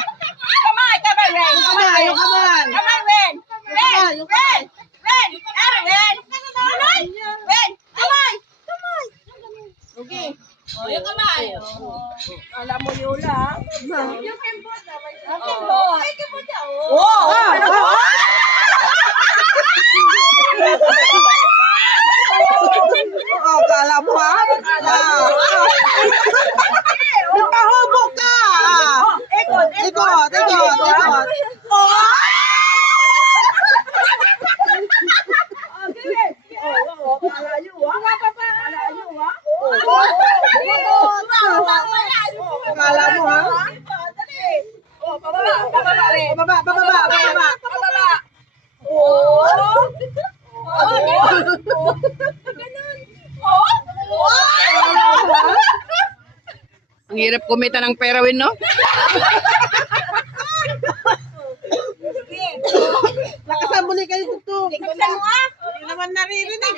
Kamay, kamay, Ren. Kamay, yung kamay. Kamay, Ren. Ren, Yung Ren. Ren, Ren. Ren, Ren. Kamay. Kamay. Okay. Oh, yung kamay. Alam mo yun, ha? Yung kembot. Yung kembot. Ay, kembot niya. Oh! Oh, kala mo ha? Nagpahubog ka! Ikot, Ikot. Kala mo ha? Bababa. Ang hirap kumita ng pera, Win, no? Lakasan mo ni kayo tuto. Tingnan mo, ah. Hindi naman naririnig.